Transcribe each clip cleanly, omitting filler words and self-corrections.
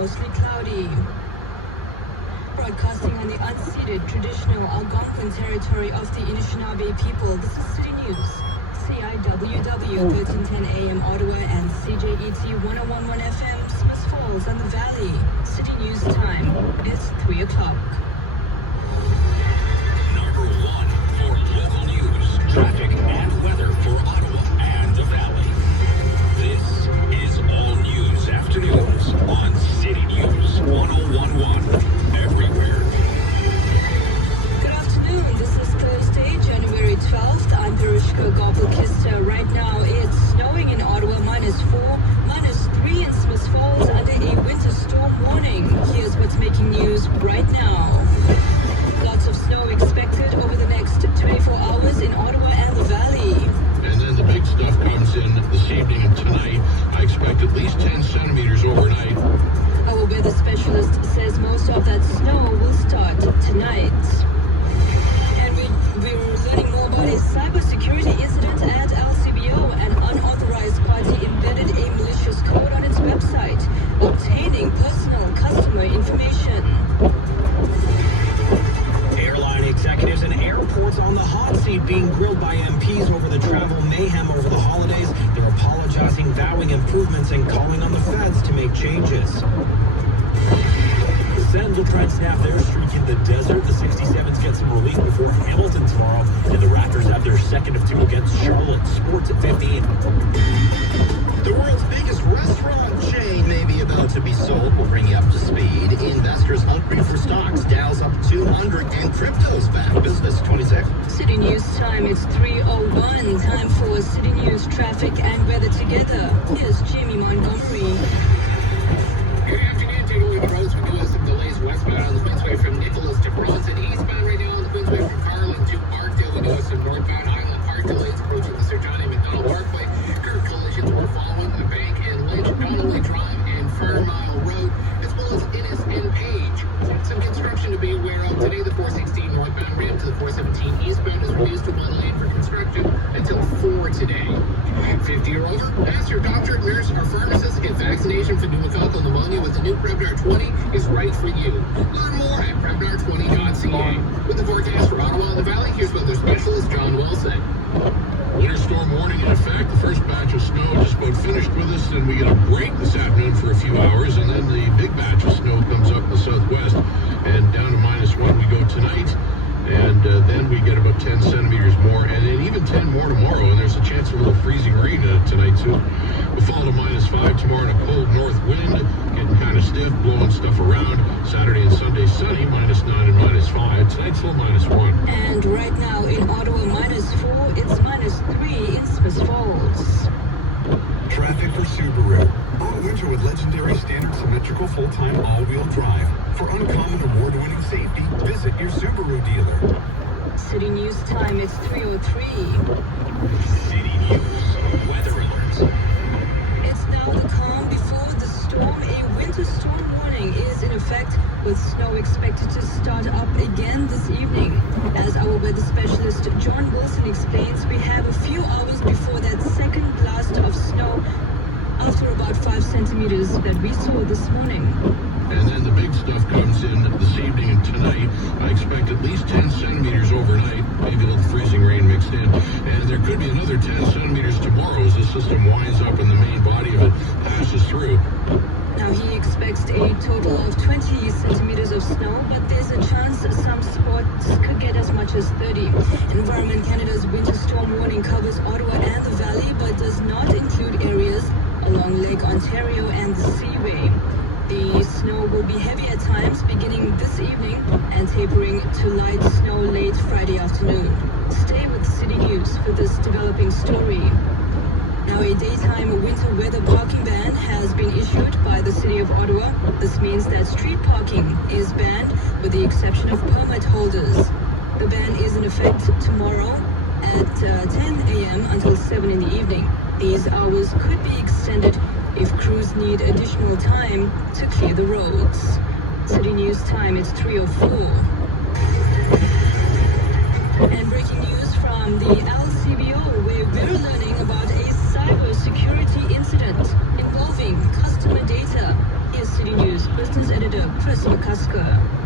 mostly cloudy. Broadcasting on the unceded traditional Algonquin territory of the Anishinaabe people, this is City News. CIWW 1310 AM Ottawa and CJET 1011 FM Smith Falls and the Valley. City News time. It's 3 o'clock. Number 1 for local news, traffic, and weather for Ottawa and the Valley. This is All News Afternoons on City News 1011. Everywhere. Good afternoon. This is Thursday, January 12th. I'm Perishka Gopal-Kista. Right now, it's snowing in Ottawa, -4, -3 in Smith Falls under a winter storm warning. Here's what's making news right now. Lots of snow expected over the next 24 hours in Ottawa and the Valley. And then the big stuff comes in this evening and tonight. I expect at least 10 centimeters overnight. Our weather specialist says most of that snow will start tonight. And we're learning more about a cybersecurity incident at LCBO. An unauthorized party embedded a malicious code on its website, obtaining personal customer information. Airline executives and airports on the hot seat being grilled by MPs over the travel mayhem over the holidays. They're apologizing, vowing improvements, and calling on the feds to make changes. The Sens will try and snap their streak in the desert. The 67s get some relief before Hamilton tomorrow. And the Raptors have their second of two against Charlotte. Sports at 15. The world's biggest restaurant chain may be about to be sold. We'll bring you up to speed. Investors hungry for stocks. Dow's up 200 and crypto's back. Business 26. City News time, it's 3:01. Time for City News traffic and weather together. Here's Jamie Montgomery. Good afternoon. Take a look at the roads. We do have some delays westbound on the Queensway from Nicholas to Bronson. Eastbound right now on the Queensway from Carlin to Parkdale. We do have some northbound Island Park delays approaching the Sir John A. Macdonald Parkway. Curb collisions were following the Bank and Lynch, Donnelly Drive and Fairmile Road, as well as Innis and Page. Some construction to be aware of today. The 416 northbound ramp to the 417 eastbound is reduced to 1 lane for construction until 4 today. 50 or older, ask your doctor, nurse, or pharmacist if vaccination for pneumococcal pneumonia with the new Prevnar 20 is right for you. Learn more at Prevnar20.ca. With the forecast for Ottawa and the Valley, here's weather specialist John Wilson. Winter storm warning in effect. The first batch of snow just about finished with us. Then we get a break this afternoon for a few hours. And then the big batch of snow comes up in the southwest. And down to -1 we go tonight. And then we get about 10 centimeters more. And then even 10 more tomorrow. And there's a chance of a little freezing rain tonight too. We'll fall to -5 tomorrow in a cold north wind. Getting kind of stiff, blowing stuff around. Saturday and Sunday sunny, -9 and -5. Tonight's still -1. And right now in Ottawa, -4, it's -3 in Smith Falls. Traffic for Subaru. All winter with legendary standard symmetrical full-time all-wheel drive. For uncommon award-winning safety, visit your Subaru dealer. City News time, it's 3:03. City News weather alert. It's now the calm before the storm. A winter storm warning is in effect, with snow expected to start up again this evening. As our weather specialist John Wilson explains, we have a few hours before that second blast of snow after about 5 centimeters that we saw this morning. And then the big stuff comes in this evening and tonight. I expect at least 10 centimeters overnight, maybe a little freezing rain mixed in. And there could be another 10 centimeters tomorrow as the system winds up and the main body of it passes through. Now he expects a total of 20 centimeters of snow, but there's a chance some spots could get as much as 30. Environment Canada's winter storm warning covers Ottawa and the Valley, but does not include areas along Lake Ontario and the Seaway. The snow will be heavy at times beginning this evening and tapering to light snow late Friday afternoon. Stay with City News for this developing story. Now, a daytime winter weather parking ban has been issued by the City of Ottawa. This means that street parking is banned with the exception of permit holders. The ban is in effect tomorrow at 10 a.m. until 7 in the evening. These hours could be extended if crews need additional time to clear the roads. City News time, it's 3:04. And breaking news from the LCBO, where we're learning about a cybersecurity incident involving customer data. Here's City News Senator Chris McCusker.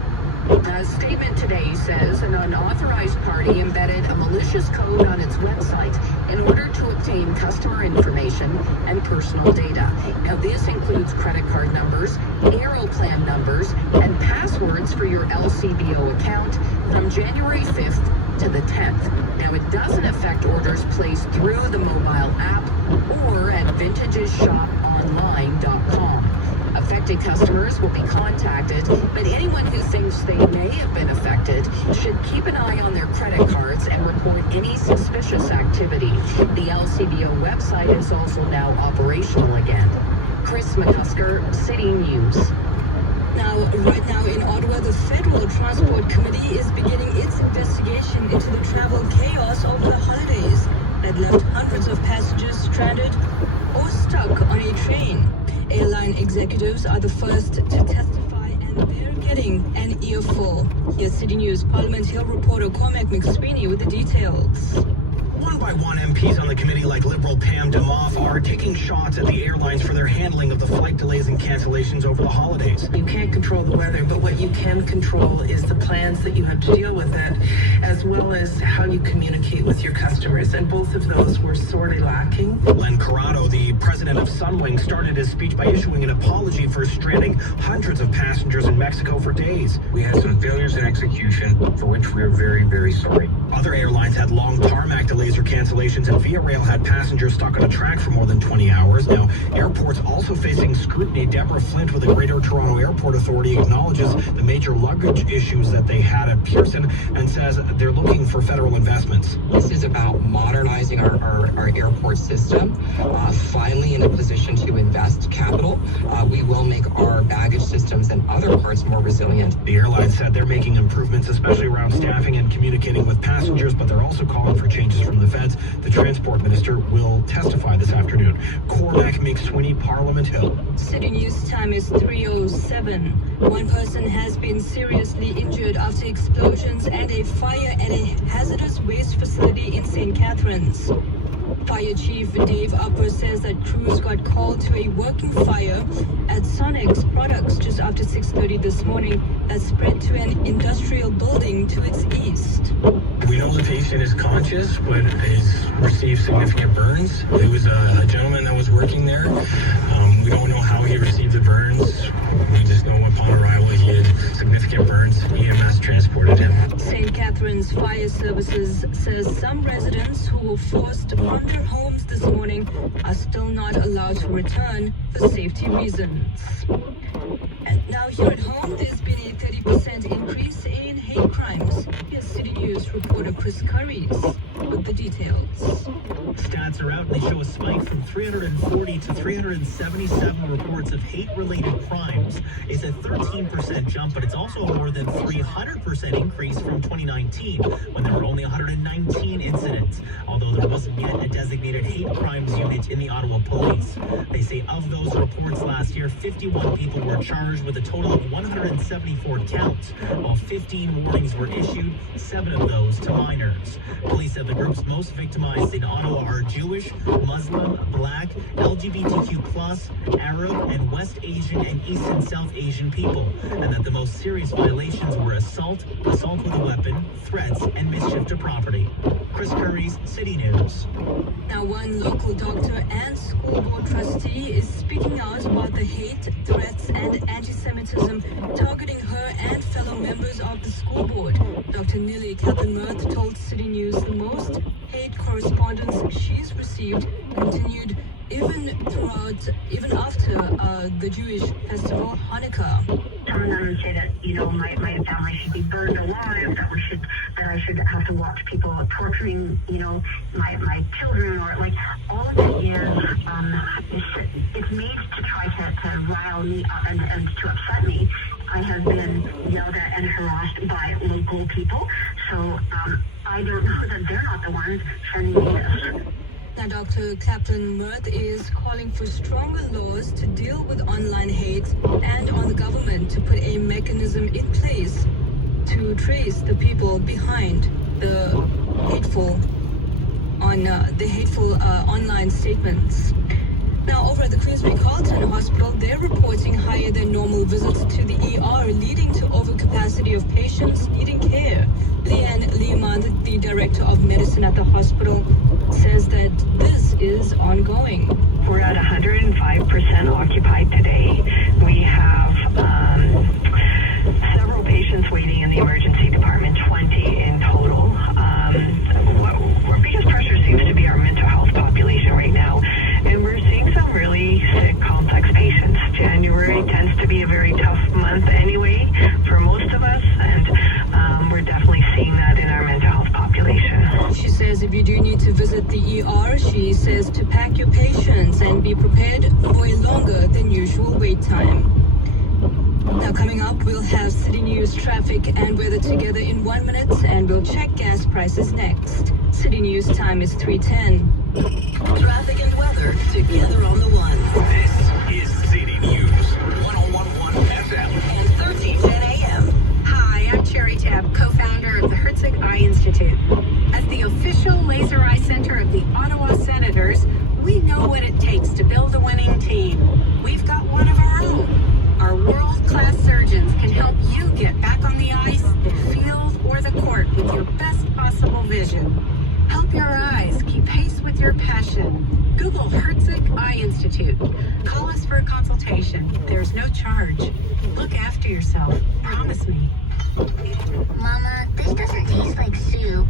A statement today says an unauthorized party embedded a malicious code on its website in order to obtain customer information and personal data. Now, this includes credit card numbers, Aeroplan numbers, and passwords for your LCBO account from January 5th to the 10th. Now, it doesn't affect orders placed through the mobile app or at vintageshoponline.com. Affected customers will be contacted, but anyone who thinks they may have been affected should keep an eye on their credit cards and report any suspicious activity. The LCBO website is also now operational again. Chris McCusker, City News. Right now in Ottawa, the Federal Transport Committee is beginning its investigation into the travel chaos over the holidays that left hundreds of passengers stranded or stuck on a train. Airline executives are the first to testify, and they're getting an earful. Here's City News Parliament Hill reporter Cormac McSweeney with the details. One by one, MPs on the committee, like Liberal Pam Damoff, are taking shots at the airlines for their handling of the flight delays and cancellations over the holidays. You can't control the weather, but what you can control is the plans that you have to deal with it, as well as how you communicate with your customers, and both of those were sorely lacking. Len Corrado, the president of Sunwing, started his speech by issuing an apology for stranding hundreds of passengers in Mexico for days. We had some failures in execution, for which we are very, very sorry. Other airlines had long tarmac delays or cancellations, and Via Rail had passengers stuck on a track for more than 20 hours. Now, airports also facing scrutiny. Deborah Flint with the Greater Toronto Airport Authority acknowledges the major luggage issues that they had at Pearson and says they're looking for federal investments. This is about modernizing our airport system, finally in a position to invest capital. We will make our baggage systems and other parts more resilient. The airline said they're making improvements, especially around staffing and communicating with passengers, but they're also calling for changes from the feds. The transport minister will testify this afternoon. Cormac McSweeney, Parliament Hill. City News time is 3:07. One person has been seriously injured after explosions and a fire at a hazardous waste facility in St. Catharines. Fire Chief Dave Upper says that crews got called to a working fire at Sonic's Products just after 6:30 this morning that spread to an industrial building to its east. We know the patient is conscious, but has received significant burns. It was a gentleman that was working there. We don't know how he received the burns. We just know upon arrival he had significant burns. EMS transported him. St. Catharines Fire Services says some residents who were forced from their homes this morning are still not allowed to return for safety reasons. And now here at home, there's been a 30% increase in hate crimes. Here's City News reporter Chris Curries with the details. Stats are out and they show a spike from 340 to 377 reports of hate-related crimes. It's a 13% jump, but it's also a more than 300% increase from 2019, when there were only 119 incidents, although there wasn't yet a designated hate crimes unit in the Ottawa Police. They say of those reports last year, 51 people were charged with a total of 174 counts, while 15 warnings were issued, 7 of those to minors. Police said the groups most victimized in Ottawa are Jewish, Muslim, Black, LGBTQ+, Arab, and West Asian and East and South Asian people, and that the most serious violations were assault with a weapon, threats, and mischief to property. Chris Curries, City News. Now, one local doctor and school board trustee is speaking out about the hate, threats, and anti-Semitism targeting her and fellow members of the school board. Dr. Nili Catherine-Mirth told City News the most hate correspondence she's received continued even after the Jewish festival Hanukkah. Turn around and say that, my family should be burned alive, that I should have to watch people torturing, my children, or all of it it's made to try to rile me up and to upset me. I have been yelled at and harassed by local people, so I don't know that they're not the ones sending me this. Now, Dr. Catherine-Mirth is calling for stronger laws to deal with online hate and on the government to put a mechanism in place to trace the people behind the hateful online statements. Now, over at the Queensway Carleton Hospital, they're reporting higher than normal visits to the ER, leading to overcapacity of patients needing care. Leanne Leamont, the director of medicine at the hospital, says that this is ongoing. We're at 105% occupied today. We have several patients waiting in the emergency department, 20 in total. Our biggest pressure seems to be our mental health population right now, and we're seeing some really sick, complex patients. January tends to be a very tough month anyway for most of us, and we're definitely seeing that in our mental health population. She says if you do need to visit the ER, she says to pack your patients and be prepared for a longer than usual wait time. Now coming up, we'll have City News traffic and weather together in 1 minute, and we'll check gas prices next. City News time is 3:10. Traffic and weather together on the one. This is City News, 101.1 FM. And 1310 AM. Hi, I'm Cherry Tabb, co-founder of the Herzig Eye Institute. As the official laser eye center of the Ottawa Senators, we know what it takes to build a winning team. We've got one of our own. Our world-class surgeons can help you get back on the ice, the field, or the court with your best possible vision. Help your eyes keep pace with your passion. Google Herzig Eye Institute. Call us for a consultation. There's no charge. Look after yourself. Promise me. Mama, this doesn't taste like soup.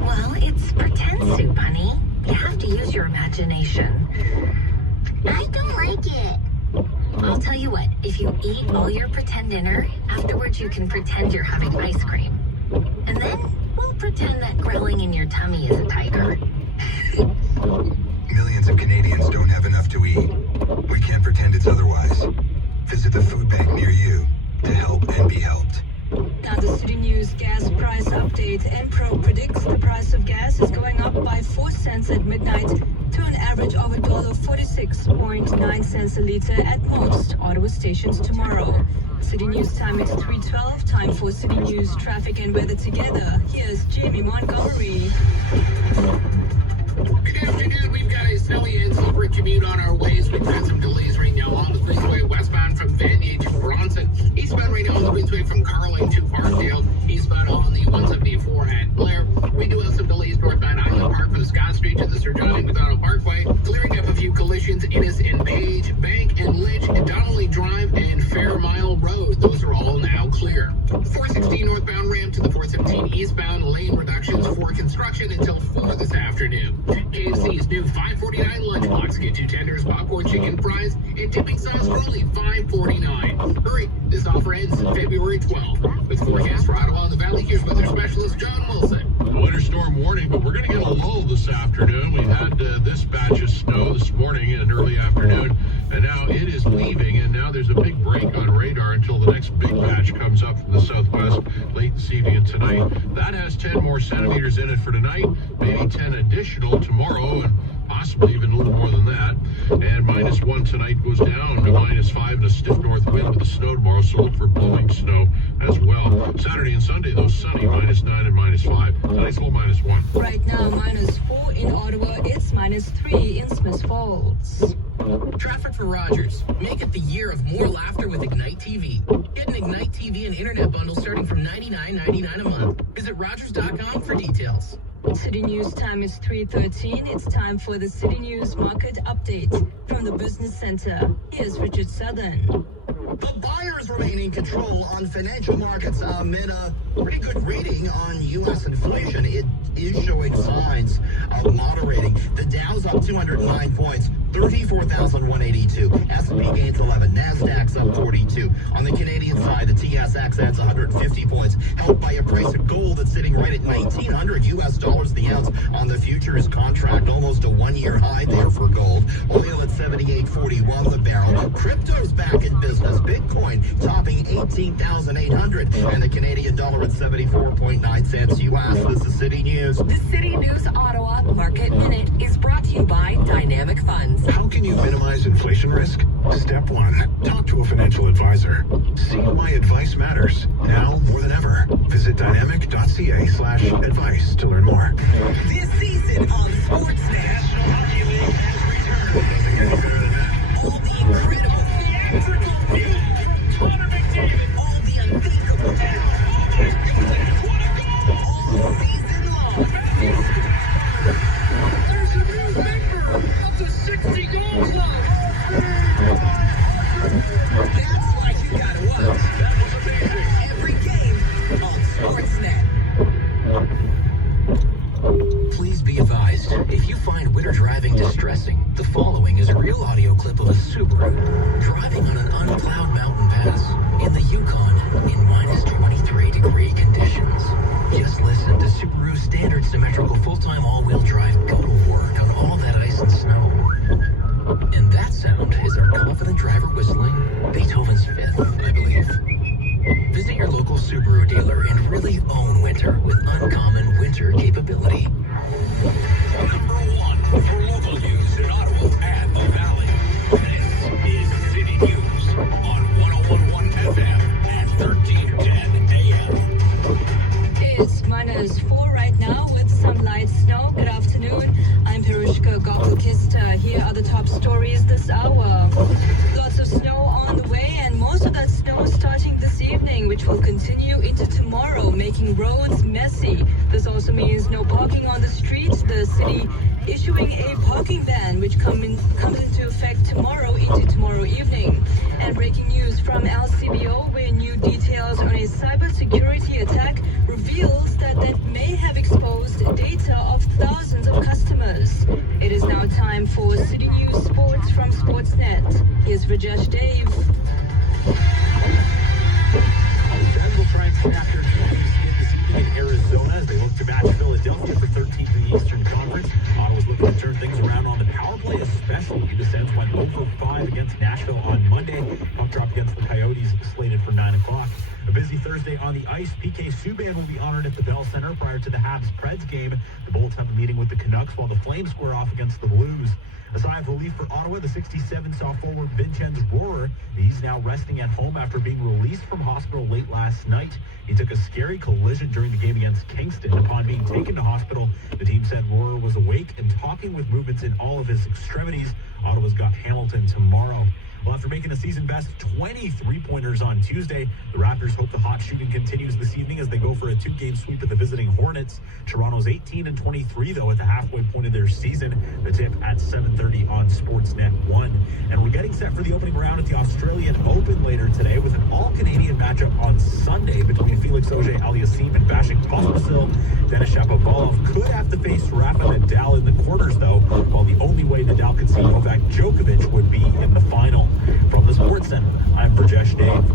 Well, it's pretend soup, honey. You have to use your imagination. I don't like it. I'll tell you what, if you eat all your pretend dinner, afterwards you can pretend you're having ice cream. And then we'll pretend that growling in your tummy is a tiger. Millions of Canadians don't have enough to eat. We can't pretend it's otherwise. Visit the food bank near you to help and be helped. Now the City News gas price update. Enpro predicts the price of gas is going up by 4 cents at midnight to an average of $1.46.9 a liter at most Ottawa stations tomorrow. City News time is 3:12. Time for City News traffic and weather together. Here's Jamie Montgomery. Good afternoon. We've got a snowy and slippery commute on our ways. We've got some delays right now on the Queensway westbound from Vanier to Bronson. Eastbound right now on the Queensway from Carling to Parkdale. Eastbound on the 174 at Blair. We do have some delays northbound Island Park from Scott Street to the Sir John McDonald Parkway. Clearing up a few collisions, Innis and Page, Bank and Lynch, Donnelly Drive, and Fairmile Road. Those are all now clear. 416 northbound ramp to the 417 eastbound lane reductions for construction until 4 this afternoon. KFC's new $5.49 lunchbox. Get 2 tenders, popcorn, chicken fries, and dipping sauce for only $5.49. Hurry, this offer ends February 12th. With forecast for Ottawa and the Valley, here's weather specialist John Wilson. Winter storm warning, but we're going to get a lull this afternoon. We had this batch of snow this morning and early afternoon, and now it is leaving, and now there's a big break on radar until the next big batch comes up from the southwest late this evening and tonight. That has 10 more centimeters in it for tonight, maybe 10 additional tomorrow, and possibly even a little more than that. And -1 tonight goes down to -5 and a stiff north wind with the snow tomorrow, so look for blowing snow as well. Saturday and Sunday, though, sunny, -9 and -5. Tonight's low -1. Right now, -4 in Ottawa. It's -3 in Smith Falls. Traffic for Rogers. Make it the year of more laughter with Ignite TV. Get an Ignite TV and internet bundle starting from $99.99 a month. Visit Rogers.com for details. City News time is 3:13. It's time for the City News market update from the Business Center. Here's Richard Southern. The buyers remain in control on financial markets amid a pretty good reading on U.S. inflation. It is showing signs of moderating. The Dow's up 209 points, 34,182. S&P gains 11. NASDAQ's up 42. On the Canadian side, the TSX adds 150 points, helped by a price of gold that's sitting right at $1,900 US dollars the ounce on the futures contract. Almost a one-year high there for gold. Oil at $78.41 the barrel. Crypto's back in business. Bitcoin topping 18,800, and the Canadian dollar at 74.9 cents US. This is City News. The City News Ottawa Market Minute is brought to you by Dynamic Funds. How can you minimize inflation risk? Step 1. Talk to a financial advisor. See why advice matters. Now more than ever. Visit dynamic.ca/advice to learn more. This season on Sportsnet, National Hockey League has returned. All the incredible full-time all-wheel drive go to work on all that ice and snow. And that sound is our confident driver whistling Beethoven's Fifth, I believe. Visit your local Subaru dealer and really own winter with uncommon winter capability. Number one for local news in Ottawa and the Valley. This is City News on 101.1 FM and 1310 AM. It's -4 right now with some light snow. Good afternoon. I'm Perushka Gopalkista. Here are the top stories this hour. Lots of snow on the way, and most of that snow starting this evening, which will continue into tomorrow, making roads messy. This also means no parking on the streets. The city issuing a parking ban, which comes into effect tomorrow into tomorrow evening. And breaking news from LCBO, where new details on a cybersecurity attack reveals that may have exposed data of thousands of customers. It is now time for City News Sports from Sportsnet. Here's Rajesh Dave. Then we'll try and snap your games this evening in Arizona as they look to match Philadelphia for 13th in the Eastern Conference. Ottawa's looking to turn things around on the power play, especially. The Sens went 0-5 against Nashville on Monday. Puck drop against the Coyotes slated for 9 o'clock. A busy Thursday on the ice. PK Subban will be honored at the Bell Center prior to the Habs-Preds game. The Bolts have a meeting with the Canucks while the Flames square off against the Blues. A sigh of relief for Ottawa, the 67 saw forward Vincenz Rohrer. He's now resting at home after being released from hospital late last night. He took a scary collision during the game against Kingston. Upon being taken to hospital, the team said Rohrer was awake and talking with movements in all of his extremities. Ottawa's got Hamilton tomorrow. Well, after making a season-best 20 three-pointers on Tuesday, the Raptors hope the hot shooting continues this evening as they go for a two-game sweep at the visiting Hornets. Toronto's 18-23, though, at the halfway point of their season. The tip at 7:30 on Sportsnet 1. And we're getting set for the opening round at the Australian Open later today with an all-Canadian matchup on Sunday between Felix Auger-Aliassime and Vasek Pospisil. Denis Shapovalov could have to face Rafa Nadal in the quarters, though, while the only way Nadal could see Novak Djokovic would be in the final. From the Sports Center, I'm Rajesh Dave.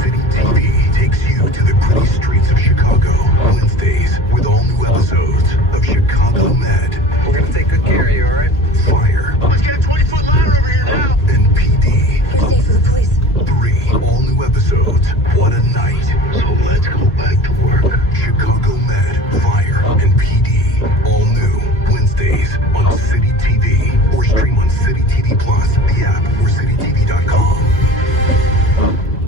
City TV takes you to the gritty streets of Chicago. Wednesdays with all new episodes of Chicago Med. We're gonna take good care of you, all right? Fire. Let's get a 20-foot ladder over here now. And PD. Stay for the police. 3 all new episodes. What a night. So let's go back to work. Chicago Med, Fire, and PD. All new Wednesdays on City TV. Or stream on City TV Plus, the app, or citytv.com.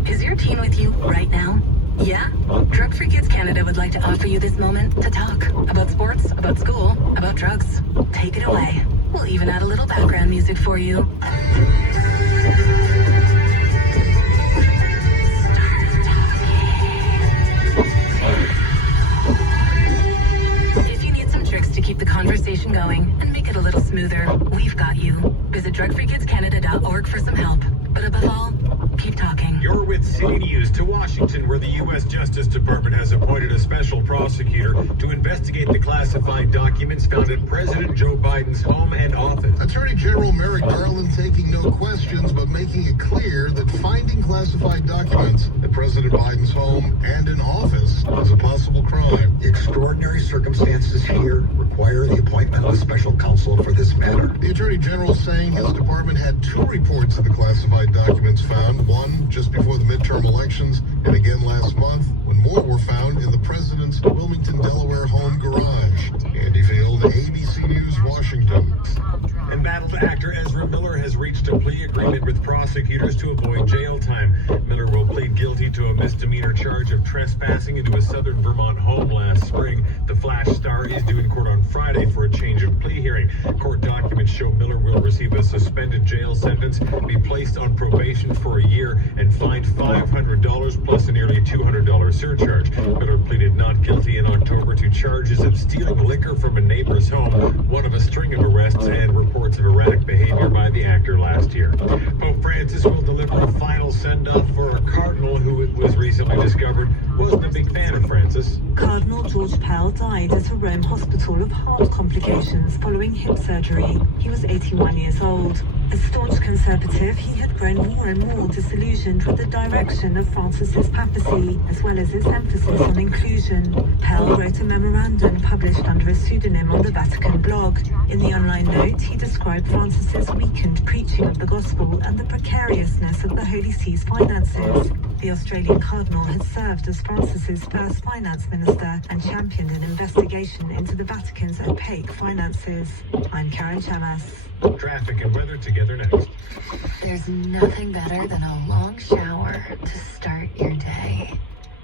Is your teen with you right now? Yeah? Drug Free Kids Canada would like to offer you this moment to talk about sports, about school, about drugs. Take it away. We'll even add a little background music for you. If you need some tricks to keep the conversation going and make it a little smoother, we've got you. Visit drugfreekidscanada.org for some help. But above all, keep talking. You're with City News to Washington, where the U.S. Justice Department has appointed a special prosecutor to investigate the classified documents found at President Joe Biden's home and office. Attorney General Merrick Garland taking no questions, but making it clear that finding classified documents at President Biden's home and in office is a possible crime. The extraordinary circumstances here require the appointment of a special counsel for this matter. The Attorney General saying his department had 2 reports of the classified documents found, one just before the midterm elections, and again last month, when more were found in the president's Wilmington, Delaware home garage. Andy Field, ABC News, Washington. Embattled actor Ezra Miller has reached a plea agreement with prosecutors to avoid jail time. Miller will plead guilty to a misdemeanor charge of trespassing into a southern Vermont home last spring. The Flash star is due in court on Friday for a change of plea hearing. Court documents show Miller will receive a suspended jail sentence, be placed on probation for a year, and fined $500 plus a nearly $200 surcharge. Miller pleaded not guilty in October to charges of stealing liquor from a neighbor's home, one of a string of arrests and reports of erratic behavior by the actor last year. Pope Francis will deliver a final send-off for a cardinal who it was recently discovered Wasn't a big fan of Francis. Cardinal George Pell died at a Rome hospital of heart complications following hip surgery. He was 81 years old. A staunch conservative, he had grown more and more disillusioned with the direction of Francis's papacy, as well as its emphasis on inclusion. Pell wrote a memorandum published under a pseudonym on the Vatican blog. In the online note, he described Francis's weakened preaching of the gospel and the precariousness of the Holy See's finances. The Australian cardinal had served as Francis's first finance minister and championed an investigation into the Vatican's opaque finances. I'm Karen Chamas. Traffic and weather together next. There's nothing better than a long shower to start your day.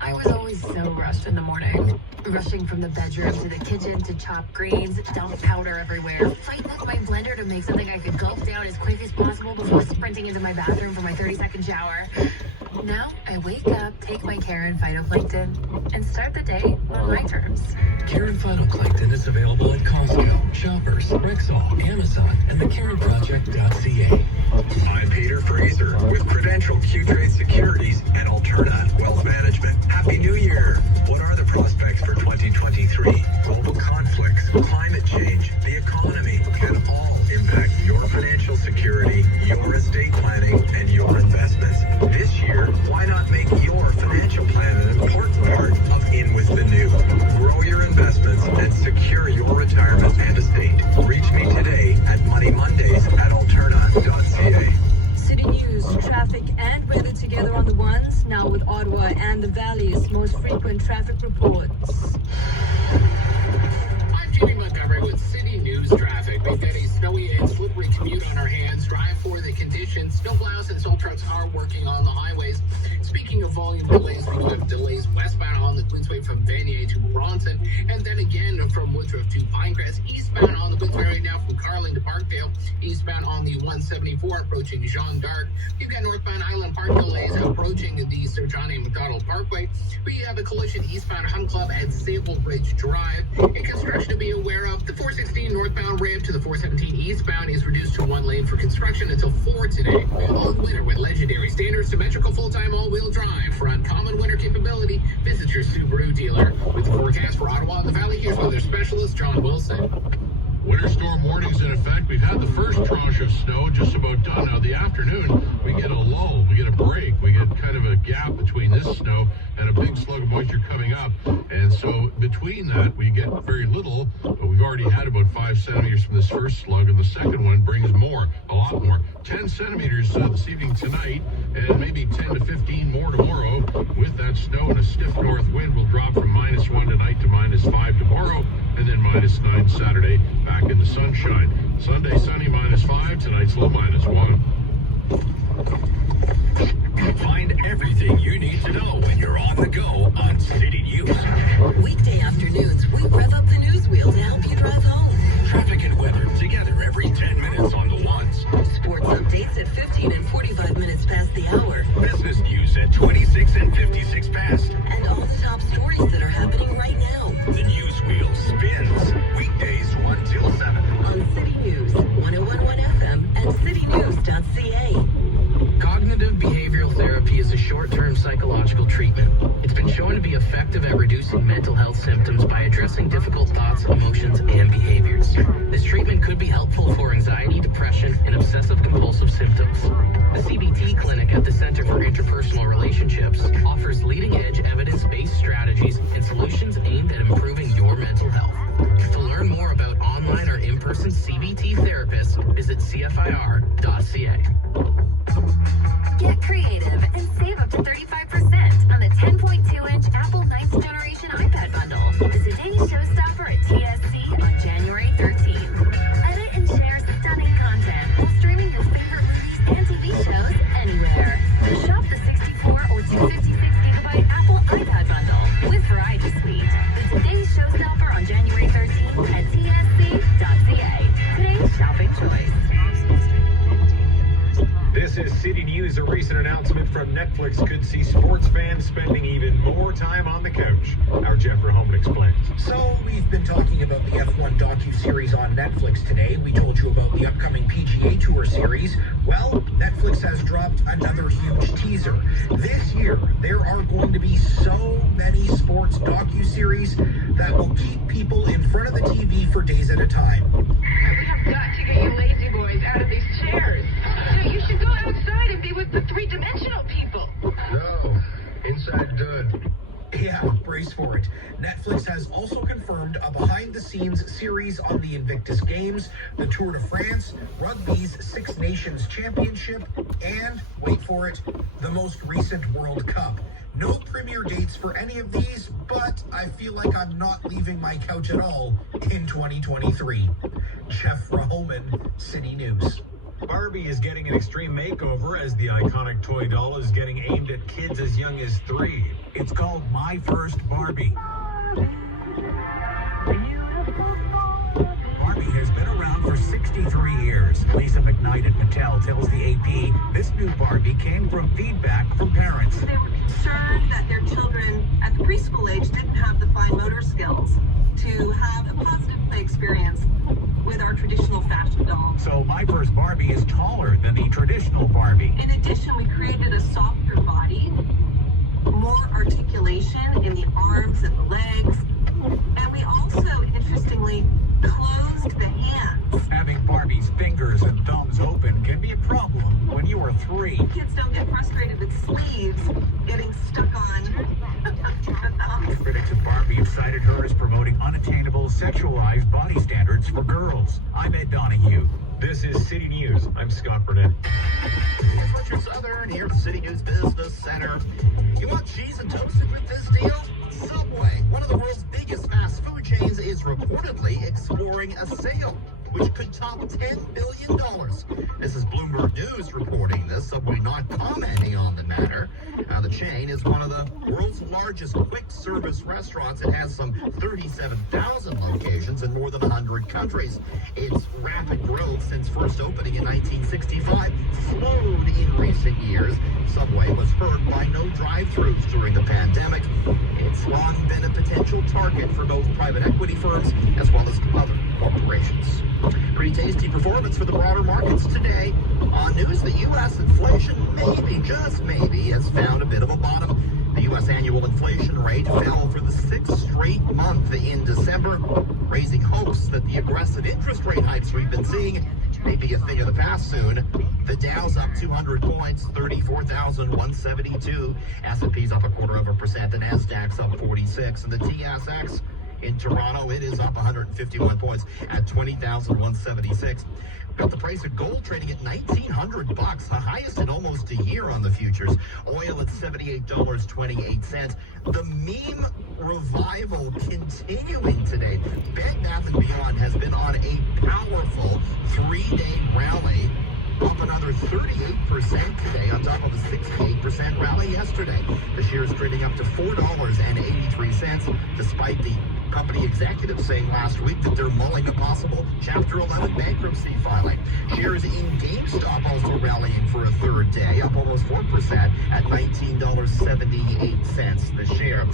I was always so rushed in the morning. Rushing from the bedroom to the kitchen to chop greens, dump powder everywhere, fighting with my blender to make something I could gulp down as quick as possible before sprinting into my bathroom for my 30-second shower. Now, I wake up, take my Karen Phytoplankton, and start the day on my terms. Karen Phytoplankton is available at Costco, Shoppers, Rexall, Amazon, and theKarenProject.ca. I'm Peter Fraser with Prudential Q-Trade Securities and Alterna Wealth Management. Happy New Year! What are the prospects for 2023? Global conflicts, climate change, the economy can all impact your financial security, your estate planning, and your investments. This year, why not make your financial plan an important part of In With the New? Grow your investments and secure your retirement and estate. Reach me today at moneymondays@alterna.ca. City News, traffic and weather together on the ones, now with Ottawa and the Valley's most frequent traffic reports. I'm Jamie Montgomery with City News Traffic. We've got a snowy and slippery commute on our hands. Drive for the conditions. Snowplows and salt trucks are working on the highways. Speaking of volume delays, we do have delays westbound on the Queensway from Vanier to Bronson, and then again from Woodruff to Pinecrest. Eastbound on the Queensway right now from Carling to Parkdale. Eastbound on the 174 approaching Jeanne d'Arc. You've got northbound Island Park delays approaching the Sir John A. Macdonald Parkway. We have a collision eastbound Hunt Club at Sable Ridge Drive. And construction to be aware of. The 416 northbound ramp to the 417 eastbound is reduced to one lane for construction until 4 today. All winter with legendary standard symmetrical full-time all-wheel drive for uncommon winter capability. Visit your Subaru dealer. With the forecast for Ottawa and the Valley, here's weather specialist John Wilson. Winter storm warnings in effect. We've had the first tranche of snow just about done. Now, the afternoon, we get a lull, we get a break, we get kind of a gap between this snow and a big slug of moisture coming up. And so between that, we get very little, but we've already had about 5 centimeters from this first slug, and the second one brings more, a lot more. 10 centimeters this evening tonight, and maybe 10 to 15 more tomorrow. With that snow and a stiff north wind, will drop from -1 tonight to -5 tomorrow, and then -9 Saturday, back in the sunshine. Sunday, sunny, -5. Tonight's low, -1. Find everything you need to know when you're on the go on City News. Weekday afternoons, we rev up the news wheel to help you drive home. Traffic and weather together every 10 minutes on the ones. Sports updates at 15 and 45 minutes past the hour. Business news at 26 and 56 past. And all the top stories that are happening right now. The news wheel spins. Weekdays 1 till 7. On City News, 101.1 FM and citynews.ca. Cognitive behavioral therapy is a short-term psychological treatment. It's been shown to be effective at reducing mental health symptoms by addressing difficult thoughts, emotions, and behaviors. This treatment could be helpful for anxiety, depression, and obsessive-compulsive symptoms. The CBT clinic at the Center for Interpersonal Relationships offers leading-edge evidence-based strategies and solutions aimed at improving your mental health. To learn more about online or in-person CBT therapists, visit cfir.ca. Get creative and save up to 35% on the 10.2-inch Apple 9th Generation iPad bundle. The today's showstopper at TSC on January 13th. Edit and share stunning content while streaming your favorite movies and TV shows anywhere. Shop the 64 or 256GB Apple iPad bundle with Variety Suite. The today's showstopper on January 13th at tsc.ca. Today's shopping choice. This is City News. A recent announcement from Netflix could see sports fans spending even more time on the couch. Our Jeff Rahman explains. So, we've been talking about the F1 docu-series on Netflix today. We told you about the upcoming PGA Tour series. Well, Netflix has dropped another huge teaser. This year, there are going to be so many sports docuseries that will keep people in front of the TV for days at a time. We have got to get you lazy boys out of these chairs. You should go outside and be with the three-dimensional people. No, inside good. Yeah, brace for it. Netflix has also confirmed a behind-the-scenes series on the Invictus Games, the Tour de France, Rugby's Six Nations Championship, and, wait for it, the most recent World Cup. No premiere dates for any of these, but I feel like I'm not leaving my couch at all in 2023. Jeff Rahulman, City News. Barbie is getting an extreme makeover as the iconic toy doll is getting aimed at kids as young as 3. It's called My First Barbie. Barbie has been around for 63 years. Lisa McKnight at Mattel tells the AP this new Barbie came from feedback from parents. They were concerned that their children at the preschool age didn't have the fine motor skills to have a positive play experience with our traditional fashion doll. So My First Barbie is taller than the traditional Barbie. In addition, we created a softer body, more articulation in the arms and the legs, and we also, interestingly, closed the hands. Having Barbie's fingers and thumbs open can be a problem when you are 3. Kids don't get frustrated with sleeves getting stuck on the thumbs. Critics of Barbie have cited her as promoting unattainable, sexualized body standards for girls. I'm Ed Donahue. This is City News. I'm Scott Burnett. It's Richard Southern here at the City News Business Center. You want cheese and toasted with this deal? Subway, one of the world's biggest fast food chains, is reportedly exploring a sale which could top $10 billion. This is Bloomberg News reporting this, Subway not commenting on the matter. The chain is one of the world's largest quick-service restaurants. It has some 37,000 locations in more than 100 countries. Its rapid growth since first opening in 1965 slowed in recent years. Subway was hurt by no drive-thrus during the pandemic. It's long been a potential target for both private equity firms as well as other corporations. Pretty tasty performance for the broader markets today. On news, the U.S. inflation maybe, just maybe, has found a bit of a bottom. The U.S. annual inflation rate fell for the 6th straight month in December, raising hopes that the aggressive interest rate hikes we've been seeing may be a thing of the past soon. The Dow's up 200 points, 34,172. S&P's up 0.25%, the Nasdaq's up 46, and the TSX in Toronto, it is up 151 points at 20,176. Got the price of gold trading at $1,900, the highest in almost a year on the futures. Oil at $78.28. The meme revival continuing today. Bed Bath & Beyond has been on a powerful 3-day rally, up another 38% today on top of a 68% rally yesterday. The shares trading up to $4.83, despite the company executives saying last week that they're mulling a possible Chapter 11 bankruptcy filing. Shares in GameStop also rallying for a third day, up almost 4% at $19.78 the share.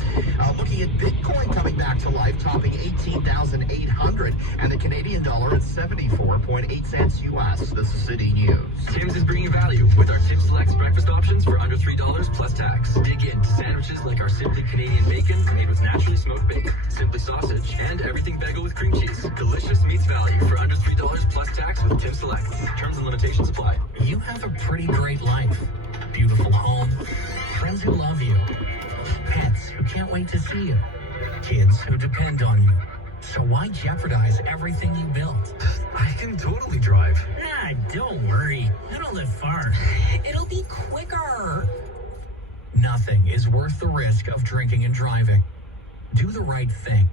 Looking at Bitcoin coming back to life, topping 18,800, and the Canadian dollar at 74.8 cents US. This is City News. Tim's is bringing value with our Tim Selects breakfast options for under $3 plus tax. Dig into sandwiches like our Simply Canadian bacon made with naturally smoked bacon, Simply sausage, and everything bagel with cream cheese. Delicious meets value for under $3 plus tax with Tim Selects. Terms and limitations apply. You have a pretty great life. Beautiful home, friends who love you, pets who can't wait to see you, kids who depend on you. So why jeopardize everything you built? I can totally drive. Nah, don't worry. I don't live far. It'll be quicker. Nothing is worth the risk of drinking and driving. Do the right thing.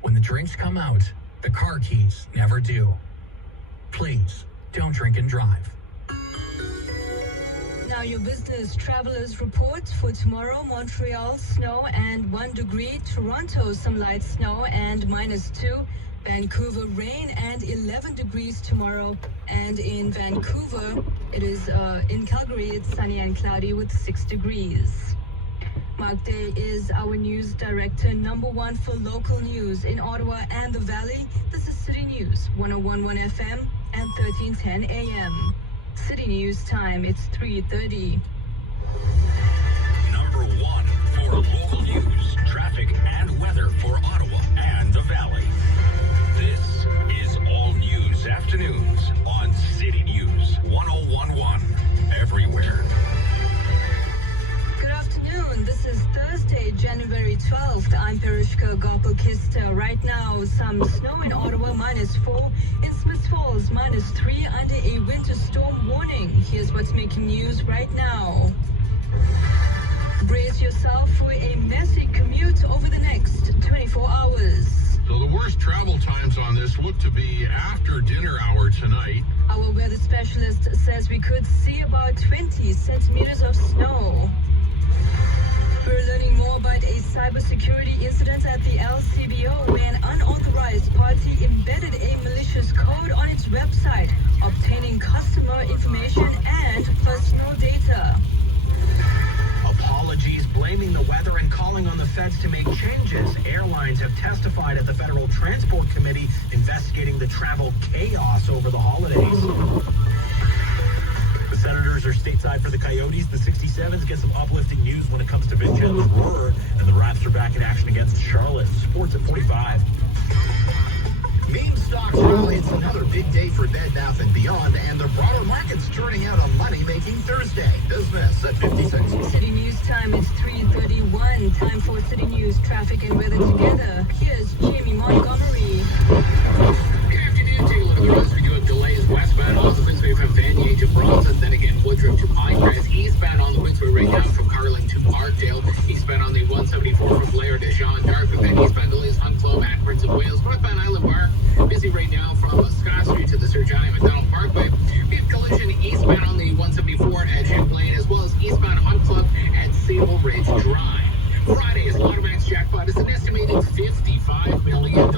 When the drinks come out, the car keys never do. Please, don't drink and drive. Now your business travelers report for tomorrow: Montreal, snow and 1 degree. Toronto, some light snow and -2. Vancouver, rain and 11 degrees tomorrow. And in Vancouver, it is in Calgary, it's sunny and cloudy with 6 degrees. Mark Day is our news director, #1 for local news in Ottawa and the Valley. This is City News, 101.1 FM and 1310 AM. City News time, it's 3:30. Number 1 for local news, traffic, and weather for Ottawa and the Valley. This is All News Afternoons on City News 1011. Everywhere. Good afternoon. This is Thursday, January 12th. I'm Perishka Gopal-Kista. Right now, some snow in Ottawa, -4. In Smith Falls, -3 under a winter storm warning. Here's what's making news right now. Brace yourself for a messy commute over the next 24 hours. So the worst travel times on this look to be after dinner hour tonight. Our weather specialist says we could see about 20 centimeters of snow. We're learning more about a cybersecurity incident at the LCBO where an unauthorized party embedded a malicious code on its website, obtaining customer information and personal data. Apologies, blaming the weather and calling on the feds to make changes. Airlines have testified at the Federal Transport Committee investigating the travel chaos over the holidays. The Senators are stateside for the Coyotes. The 67s get some uplifting news when it comes to Vincennes Roar, and the Raps are back in action against Charlotte. Sports at 45. Meme stocks rally. It's another big day for Bed Bath & Beyond, and the broader market's turning out a money-making Thursday. Business at 56. City News time is 3:31. Time for City News traffic and weather together. Here's Jamie Montgomery. Good afternoon. Take a look at the roads. We do have delays westbound on the Queensway from Vanier to Bronson. Then again, Woodruff to Pinecrest. Eastbound on the Queensway right now from Carling to Markdale. Eastbound on the 174 from Blair to Jean d'Arc. We've had eastbound delays on Club at Prince of Wales. Northbound Island Park. Busy right now from Scott Street to the Sir Johnny McDonald Parkway. We have collision eastbound on the 174 at Champlain, as well as eastbound Hunt Club at Sable Ridge Drive. Friday's Lotto Max jackpot is an estimated $55 million.